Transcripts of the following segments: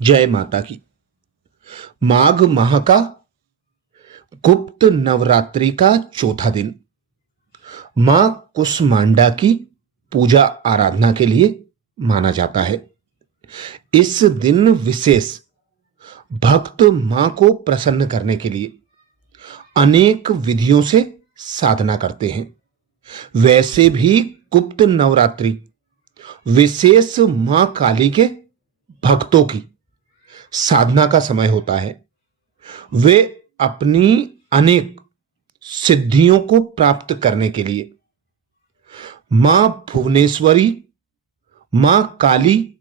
जय माता की। माघ माह का गुप्त नवरात्रि का चौथा दिन मां कुष्मांडा की पूजा आराधना के लिए माना जाता है। इस दिन विशेष भक्त मां को प्रसन्न करने के लिए अनेक विधियों से साधना करते हैं। वैसे भी गुप्त नवरात्रि विशेष मां काली के भक्तों की साधना का समय होता है। वे अपनी अनेक सिद्धियों को प्राप्त करने के लिए मां भुवनेश्वरी, मां काली,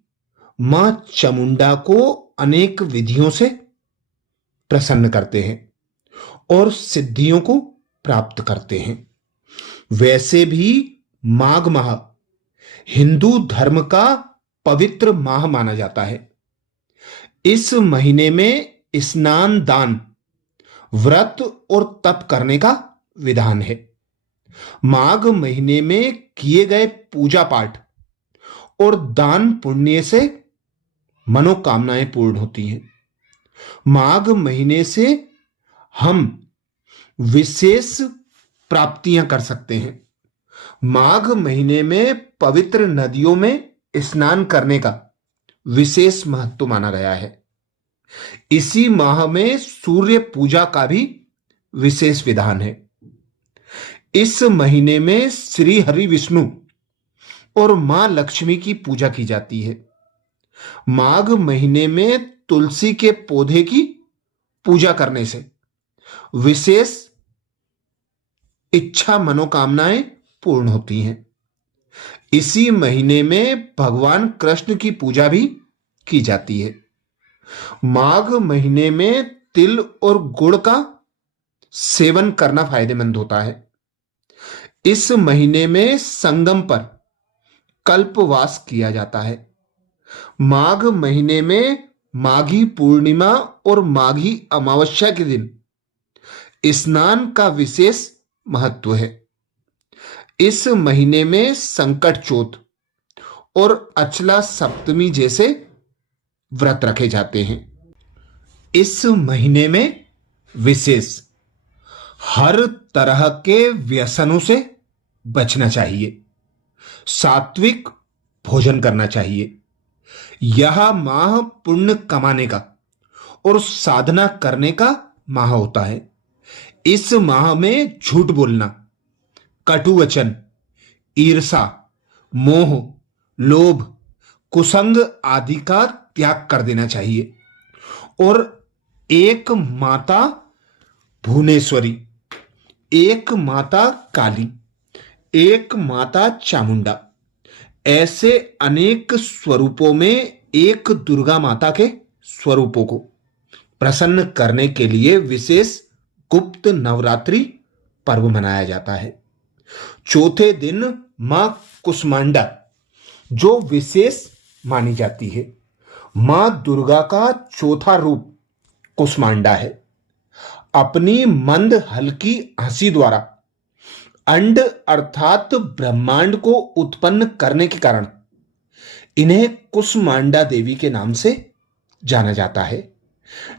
मां चामुंडा को अनेक विधियों से प्रसन्न करते हैं और सिद्धियों को प्राप्त करते हैं। वैसे भी माघ माह हिंदू धर्म का पवित्र माह माना जाता है। इस महीने में स्नान, दान, व्रत और तप करने का विधान है। माघ महीने में किए गए पूजा पाठ और दान पुण्य से मनोकामनाएं पूर्ण होती हैं। माघ महीने से हम विशेष प्राप्तियां कर सकते हैं। माघ महीने में पवित्र नदियों में स्नान करने का विशेष महत्व माना गया है। इसी माह में सूर्य पूजा का भी विशेष विधान है। इस महीने में श्री हरि विष्णु और मां लक्ष्मी की पूजा की जाती है। माघ महीने में तुलसी के पौधे की पूजा करने से विशेष इच्छा मनोकामनाएं पूर्ण होती हैं। इसी महीने में भगवान कृष्ण की पूजा भी की जाती है। माघ महीने में तिल और गुड़ का सेवन करना फायदेमंद होता है। इस महीने में संगम पर कल्पवास किया जाता है। माघ महीने में माघी पूर्णिमा और माघी अमावस्या के दिन स्नान का विशेष महत्व है। इस महीने में संकट चौथ और अचला सप्तमी जैसे व्रत रखे जाते हैं। इस महीने में विशेष हर तरह के व्यसनों से बचना चाहिए। सात्विक भोजन करना चाहिए। यह माह पुण्य कमाने का और साधना करने का माह होता है। इस माह में झूठ बोलना, कटु वचन, ईर्षा, मोह, लोभ, कुसंग आदि का त्याग कर देना चाहिए और एक माता भुवनेश्वरी, एक माता काली, एक माता चामुंडा, ऐसे अनेक स्वरूपों में एक दुर्गा माता के स्वरूपों को प्रसन्न करने के लिए विशेष गुप्त नवरात्रि पर्व मनाया जाता है। चौथे दिन मां कुष्मांडा जो विशेष मानी जाती है। मां दुर्गा का चौथा रूप कुष्मांडा है। अपनी मंद हल्की हंसी द्वारा अंड अर्थात ब्रह्मांड को उत्पन्न करने के कारण इन्हें कुष्मांडा देवी के नाम से जाना जाता है।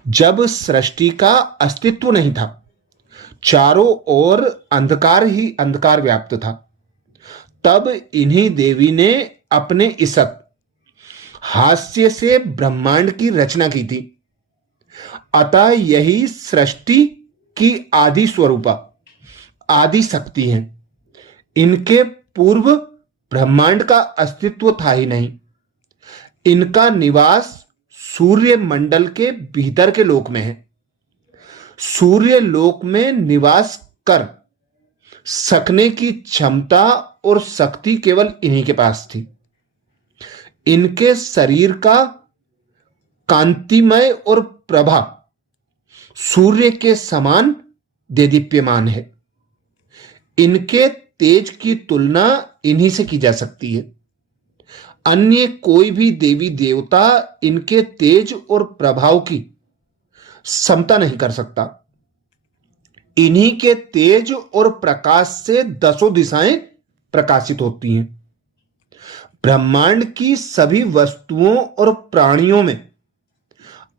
जब सृष्टि का अस्तित्व नहीं था, चारों ओर अंधकार ही अंधकार व्याप्त था, तब इन्हीं देवी ने अपने इसत हास्य से ब्रह्मांड की रचना की थी। अतः यही सृष्टि की आदि स्वरूपा, आदि शक्ति हैं। इनके पूर्व ब्रह्मांड का अस्तित्व था ही नहीं। इनका निवास सूर्य मंडल के भीतर के लोक में है। सूर्य लोक में निवास कर सकने की क्षमता और शक्ति केवल इन्हीं के पास थी। इनके शरीर का कांतिमय और प्रभा सूर्य के समान देदीप्यमान है। इनके तेज की तुलना इन्हीं से की जा सकती है। अन्य कोई भी देवी देवता इनके तेज और प्रभाव की समता नहीं कर सकता। इन्हीं के तेज और प्रकाश से दसों दिशाएं प्रकाशित होती हैं। ब्रह्मांड की सभी वस्तुओं और प्राणियों में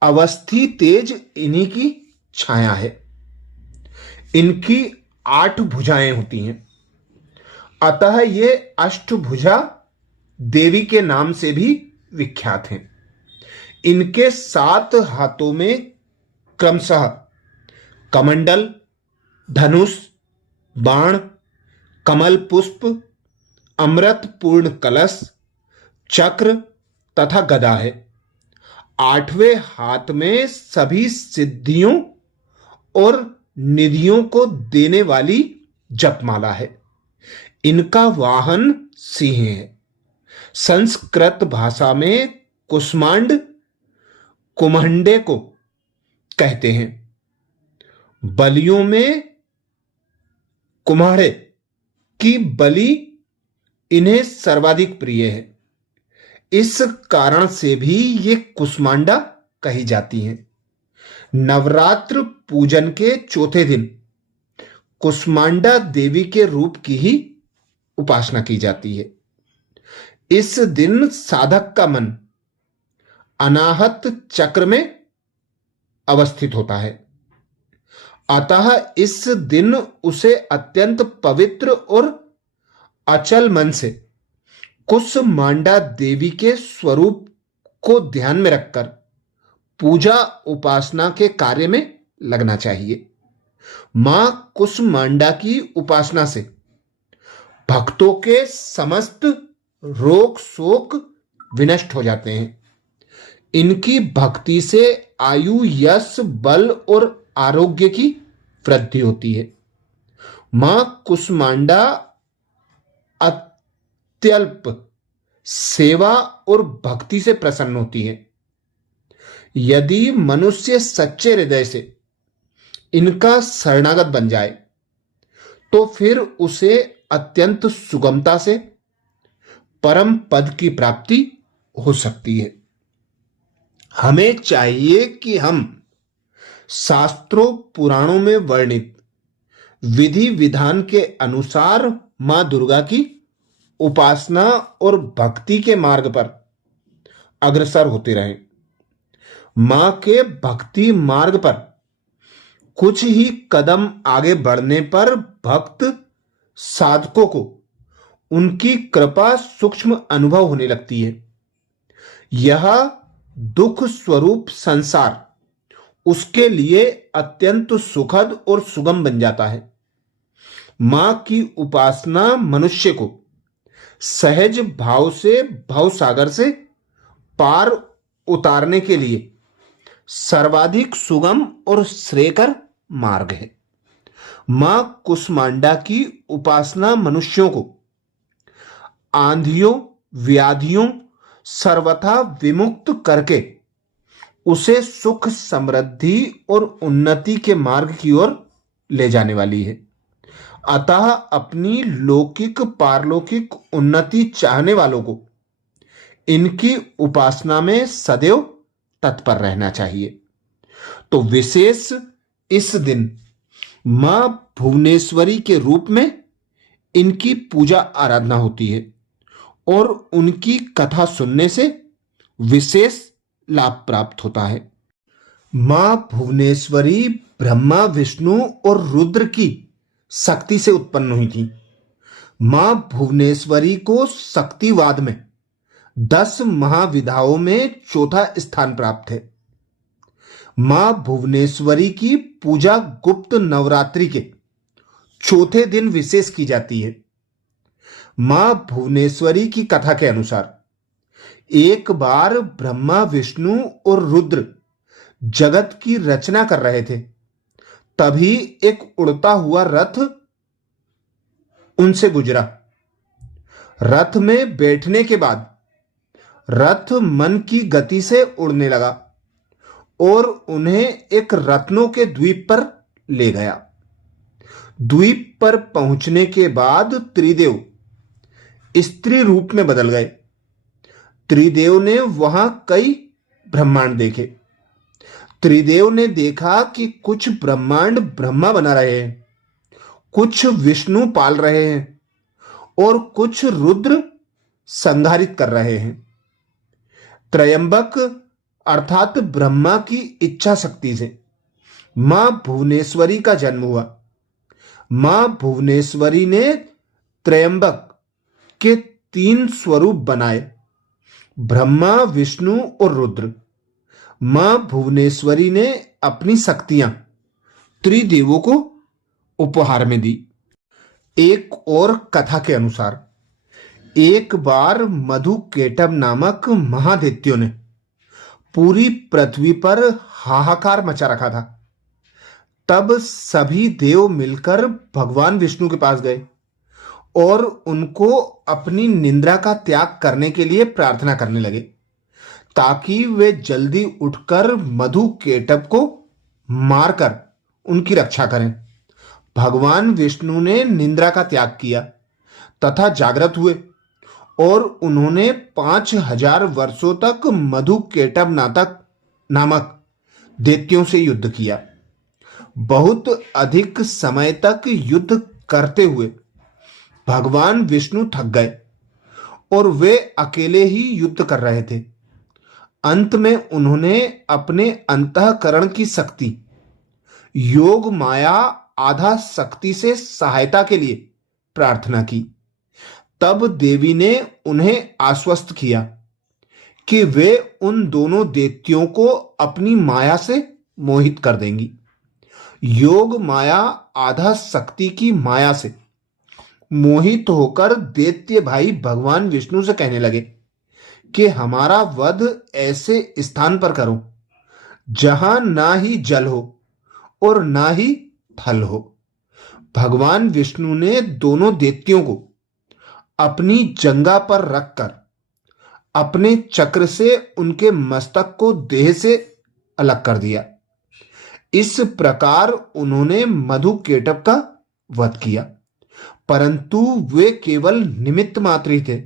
अवस्थी तेज इन्हीं की छाया है। इनकी 8 भुजाएं होती हैं, अतः ये अष्टभुजा देवी के नाम से भी विख्यात हैं। इनके 7 हाथों में क्रमशः कमंडल, धनुष, बाण, कमल पुष्प, अमृत पूर्ण कलश, चक्र तथा गदा है। 8वें हाथ में सभी सिद्धियों और निधियों को देने वाली जपमाला है। इनका वाहन सिंह है। संस्कृत भाषा में कुष्मांड कुम्हंडे को कहते हैं। बलियों में कुम्हाड़े की बलि इन्हें सर्वाधिक प्रिय है। इस कारण से भी ये कुष्मांडा कही जाती हैं। नवरात्र पूजन के चौथे दिन कुष्मांडा देवी के रूप की ही उपासना की जाती है। इस दिन साधक का मन अनाहत चक्र में अवस्थित होता है, अतः इस दिन उसे अत्यंत पवित्र और अचल मन से कुष्मांडा देवी के स्वरूप को ध्यान में रखकर पूजा उपासना के कार्य में लगना चाहिए। मां कुष्मांडा की उपासना से भक्तों के समस्त रोग शोक विनष्ट हो जाते हैं। इनकी भक्ति से आयु, यश, बल और आरोग्य की वृद्धि होती है। मां कुष्मांडा अत्यल्प सेवा और भक्ति से प्रसन्न होती है। यदि मनुष्य सच्चे हृदय से इनका शरणागत बन जाए तो फिर उसे अत्यंत सुगमता से परम पद की प्राप्ति हो सकती है। हमें चाहिए कि हम शास्त्रों पुराणों में वर्णित विधि विधान के अनुसार मां दुर्गा की उपासना और भक्ति के मार्ग पर अग्रसर होते रहें। मां के भक्ति मार्ग पर कुछ ही कदम आगे बढ़ने पर भक्त साधकों को उनकी कृपा सूक्ष्म अनुभव होने लगती है। यह दुख स्वरूप संसार उसके लिए अत्यंत सुखद और सुगम बन जाता है। मां की उपासना मनुष्य को सहज भाव से भवसागर से पार उतारने के लिए सर्वाधिक सुगम और श्रेयकर मार्ग है। मां कुष्मांडा की उपासना मनुष्यों को आंधियों, व्याधियों सर्वथा विमुक्त करके उसे सुख, समृद्धि और उन्नति के मार्ग की ओर ले जाने वाली है। अतः अपनी लौकिक पारलौकिक उन्नति चाहने वालों को इनकी उपासना में सदैव तत्पर रहना चाहिए। तो विशेष इस दिन मां भुवनेश्वरी के रूप में इनकी पूजा आराधना होती है और उनकी कथा सुनने से विशेष लाभ प्राप्त होता है। मां भुवनेश्वरी ब्रह्मा, विष्णु और रुद्र की शक्ति से उत्पन्न हुई थी। मां भुवनेश्वरी को शक्तिवाद में 10 महाविधाओं में चौथा स्थान प्राप्त है। मां भुवनेश्वरी की पूजा गुप्त नवरात्रि के चौथे दिन विशेष की जाती है। मां भुवनेश्वरी की कथा के अनुसार एक बार ब्रह्मा, विष्णु और रुद्र जगत की रचना कर रहे थे। तभी एक उड़ता हुआ रथ उनसे गुजरा। रथ में बैठने के बाद रथ मन की गति से उड़ने लगा और उन्हें एक रत्नों के द्वीप पर ले गया। द्वीप पर पहुंचने के बाद त्रिदेव स्त्री रूप में बदल गए। त्रिदेव ने वहां कई ब्रह्मांड देखे। त्रिदेव ने देखा कि कुछ ब्रह्मांड ब्रह्मा बना रहे हैं, कुछ विष्णु पाल रहे हैं और कुछ रुद्र संहारित कर रहे हैं। त्रयंबक अर्थात ब्रह्मा की इच्छा शक्ति से मां भुवनेश्वरी का जन्म हुआ। मां भुवनेश्वरी ने त्रयंबक के 3 स्वरूप बनाए, ब्रह्मा, विष्णु और रुद्र। मां भुवनेश्वरी ने अपनी शक्तियां त्रिदेवों को उपहार में दी। एक और कथा के अनुसार एक बार मधुकेटव नामक महादैत्यों ने पूरी पृथ्वी पर हाहाकार मचा रखा था। तब सभी देव मिलकर भगवान विष्णु के पास गए और उनको अपनी निंद्रा का त्याग करने के लिए प्रार्थना करने लगे ताकि वे जल्दी उठकर मधुकेटव को मारकर उनकी रक्षा करें। भगवान विष्णु ने निंद्रा का त्याग किया तथा जागृत हुए और उन्होंने 5000 वर्षों तक मधुकेटव नामक दैत्यों से युद्ध किया। बहुत अधिक समय तक युद्ध करते हुए भगवान विष्णु थक गए और वे अकेले ही युद्ध कर रहे थे। अंत में उन्होंने अपने अंतःकरण की शक्ति योग माया आधा शक्ति से सहायता के लिए प्रार्थना की। तब देवी ने उन्हें आश्वस्त किया कि वे उन दोनों दैत्यों को अपनी माया से मोहित कर देंगी। योग माया आधा शक्ति की माया से मोहित होकर दैत्य भाई भगवान विष्णु से कहने लगे कि हमारा वध ऐसे स्थान पर करो जहां ना ही जल हो और ना ही थल हो। भगवान विष्णु ने दोनों दैत्यों को अपनी जंघा पर रखकर अपने चक्र से उनके मस्तक को देह से अलग कर दिया। इस प्रकार उन्होंने मधुकेटव का वध किया, परंतु वे केवल निमित्त मात्र ही थे।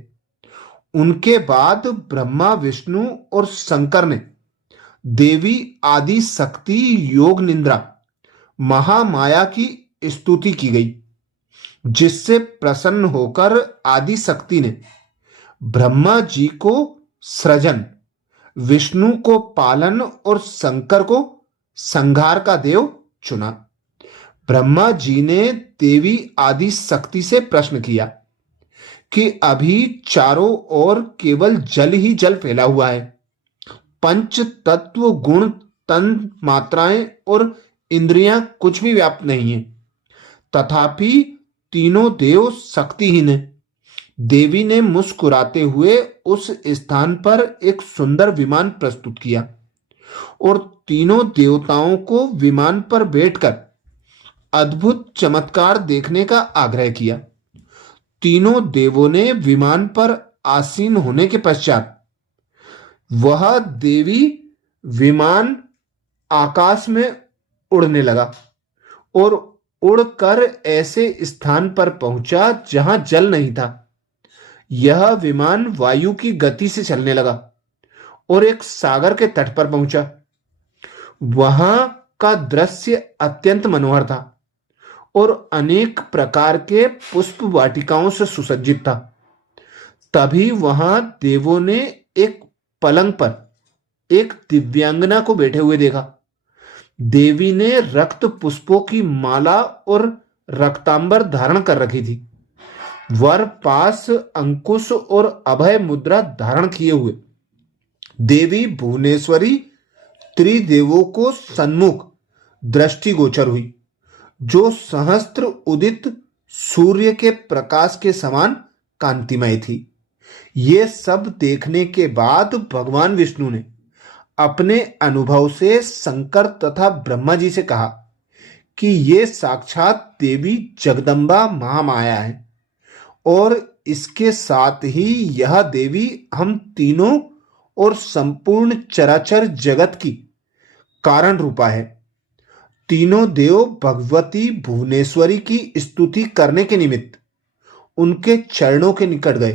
उनके बाद ब्रह्मा, विष्णु और शंकर ने देवी आदि शक्ति योग निंद्रा महामाया की स्तुति की गई, जिससे प्रसन्न होकर आदि शक्ति ने ब्रह्मा जी को सृजन, विष्णु को पालन और शंकर को संहार का देव चुना। ब्रह्मा जी ने देवी आदि शक्ति से प्रश्न किया कि अभी चारों ओर केवल जल ही जल फैला हुआ है, पंच तत्व गुण तन मात्राएं और इंद्रियां कुछ भी व्याप्त नहीं है, तथापि तीनों देव शक्तिहीन है। देवी ने मुस्कुराते हुए उस स्थान पर एक सुंदर विमान प्रस्तुत किया और तीनों देवताओं को विमान पर बैठकर अद्भुत चमत्कार देखने का आग्रह किया। तीनों देवों ने विमान पर आसीन होने के पश्चात वह देवी विमान आकाश में उड़ने लगा और उड़कर ऐसे स्थान पर पहुंचा जहां जल नहीं था। यह विमान वायु की गति से चलने लगा और एक सागर के तट पर पहुंचा। वहां का दृश्य अत्यंत मनोहर था और अनेक प्रकार के पुष्प वाटिकाओं से सुसज्जित था। तभी वहां देवों ने एक पलंग पर एक दिव्यांगना को बैठे हुए देखा। देवी ने रक्त पुष्पों की माला और रक्तांबर धारण कर रखी थी। वर पास अंकुश और अभय मुद्रा धारण किए हुए देवी भुवनेश्वरी त्रिदेवों को सन्मुख दृष्टिगोचर हुई, जो सहस्त्र उदित सूर्य के प्रकाश के समान कांतिमय थी। ये सब देखने के बाद भगवान विष्णु ने अपने अनुभव से शंकर तथा ब्रह्मा जी से कहा कि ये साक्षात देवी जगदम्बा महामाया है और इसके साथ ही यह देवी हम तीनों और संपूर्ण चराचर जगत की कारण रूपा है। तीनों देव भगवती भुवनेश्वरी की स्तुति करने के निमित्त उनके चरणों के निकट गए।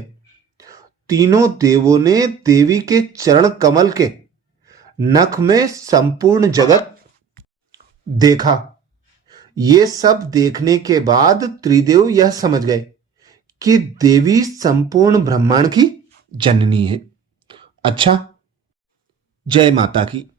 तीनों देवों ने देवी के चरण कमल के नख में संपूर्ण जगत देखा। ये सब देखने के बाद त्रिदेव यह समझ गए कि देवी संपूर्ण ब्रह्मांड की जननी है। अच्छा, जय माता की।